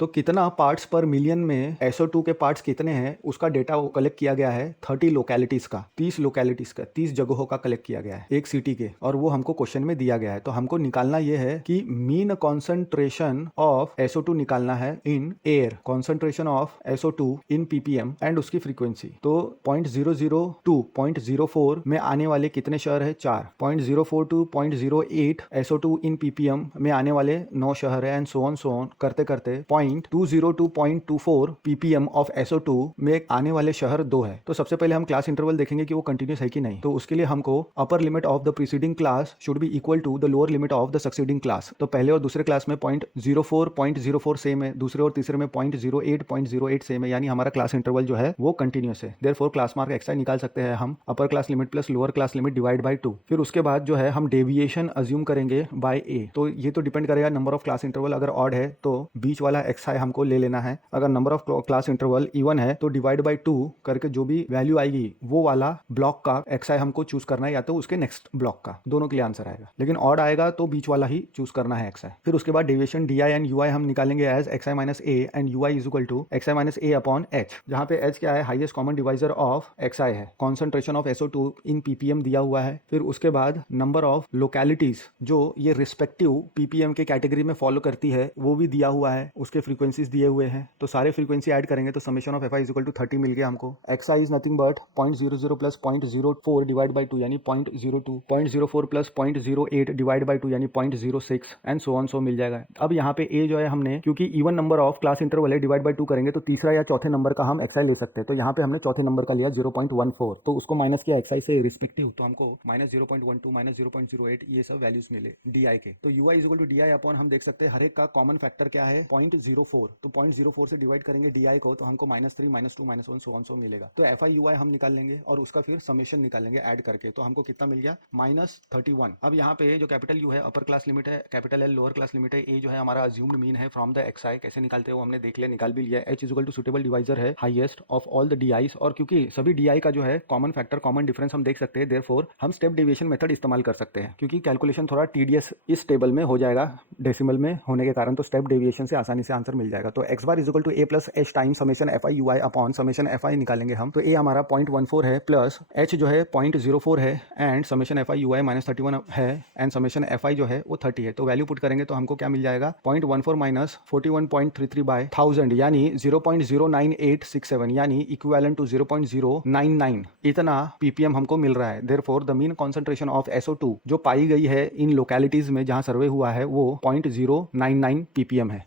तो कितना पार्ट्स पर मिलियन में SO2 के पार्ट्स कितने हैं उसका डेटा कलेक्ट किया गया है 30 लोकेलिटीज का, 30 लोकेलिटीज का, 30 जगहों का कलेक्ट किया गया है एक सिटी के, और वो हमको क्वेश्चन में दिया गया है। तो हमको निकालना ये है कि मीन कॉन्सेंट्रेशन ऑफ SO2 निकालना है in air, concentration of SO2 in ppm and उसकी फ्रीक्वेंसी। तो 0.002 0.04 में आने वाले कितने शहर है? 4। 0.04 to 0.08 SO2 इन ppm में आने वाले 9 शहर है, एंड सो ऑन करते करते 0.20 to 0.24 ppm ऑफ SO2 में आने वाले शहर 2 है। तो सबसे पहले हम क्लास इंटरवल देखेंगे कि वो कंटिन्यूस है कि नहीं। तो उसके लिए हमको upper limit of the preceding class should be equal to the lower limit of the succeeding class. तो पहले और दूसरे क्लास में 0.04 सेम है, दूसरे और तीसरे में 0.08 सेम है, यानी हमारा क्लास इंटरवल जो है वो कंटिन्यूस है। देयरफॉर क्लास मार्क एक्स निकाल सकते हैं हम अपर class limit plus lower class limit divide by 2। फिर उसके बाद जो है हम डेविएशन अज्यूम करेंगे बाय ए। तो ये तो डिपेंड करेगा नंबर ऑफ क्लास इंटरवल, अगर ऑड है तो बीच वाला एक्स हमको ले लेना है, अगर number of class interval even है तो डिवाइड बाय 2 करके जो भी वैल्यू आएगी वो वाला ब्लॉक का एक्स हमको चूज करना है, या तो उसके नेक्स्ट ब्लॉक का, दोनों के लिए आंसर आएगा। लेकिन ऑड आएगा तो बीच वाला ही चूज करना है एक्स। फिर उसके बाद deviation D I and U I हम निकालेंगे as X I minus A and U I is equal to X I minus A upon H, जहां पे एच क्या है? Highest common divisor of X I है, concentration of SO2 in ppm दिया हुआ है। फिर उसके बाद नंबर ऑफ लोकेलिटीज जो ये रिस्पेक्टिव ppm के कैटेगरी में फॉलो करती है वो भी दिया हुआ है, उसके फ्रीक्वेंसीज दिए हुए हैं। तो सारे फ्रीक्वेंसी ऐड करेंगे तो summation of F I is equal to 30 मिल गया हमको। X I is nothing but 0.00 plus 0.04 divide by 2 यानी 0.02, 0.04 प्लस 0.08 डिवाइड बाई 2 यानी 0.06 एंड सो ऑन सो मिल जाएगा। अब यहाँ पे ए जो है हमने, क्योंकि even number of class interval है, डिवाइड बाई 2 करेंगे तो तीसरा या चौथे नंबर का हम एक्स आई ले सकते हैं। तो यहाँ पे हमने चौथे नंबर का लिया 0.14, तो उसको माइनस किया एक्स आई से रिस्पेक्टिव, तो हमको -0.12 -0.08 ये सब वैल्यूज मिले डी आई के। तो U I is equal to D I upon हम देख सकते हैं हर एक का कॉमन फैक्टर क्या है? 0.04। तो 0.04 से डिवाइड करेंगे डी आई को तो हमको -3 -2 -1 सो ऑन सो मिलेगा। तो एफ आई यू आई हम निकाल लेंगे और उसका फिर समेशन निकालेंगे ऐड करके, तो हमको कितना मिल गया? -31। अब यहाँ पे जो कैपिटल यू है अपर क्लास लिमिट है, capital L lower class limit है, ए जो है हमारा अज्यूम्ड मीन है फ्रॉम द एक्स आई। कैसे निकालते हो हमने देख लिया, निकाल भी लिया। H is equal to suitable divisor है highest of all the D I's, और क्योंकि सभी डी आई का जो है कॉमन फैक्टर कॉमन डिफरेंस हम देख सकते हैं, देयरफॉर हम स्टेप डेविएशन मेथड इस्तेमाल कर सकते हैं, क्योंकि कैलकुलेशन थोड़ा टीडीएस इस टेबल में हो जाएगा डेसिमल में होने के कारण, तो स्टेप डेविएशन से आसानी से आंसर मिल जाएगा। तो X bar is equal to A plus H time summation F I U I upon summation F I निकालेंगे हम। तो ए हमारा 0.14 है प्लस एच जो है 0.04 है and summation F I U I -31 है एंड समेशन एफ आई जो है वो 30 है। तो वैल्यू पुट करेंगे तो हमको क्या मिल जाएगा? 0.14 माइनस 41.33 बाय 1000 यानी 0.09867 यानी इक्विवेलेंट टू 0.099 इतना ppm हमको मिल रहा है। Therefore the mean concentration of SO2 जो पाई गई है इन लोकेलिटीज में जहां सर्वे हुआ है वो 0.099 ppm है।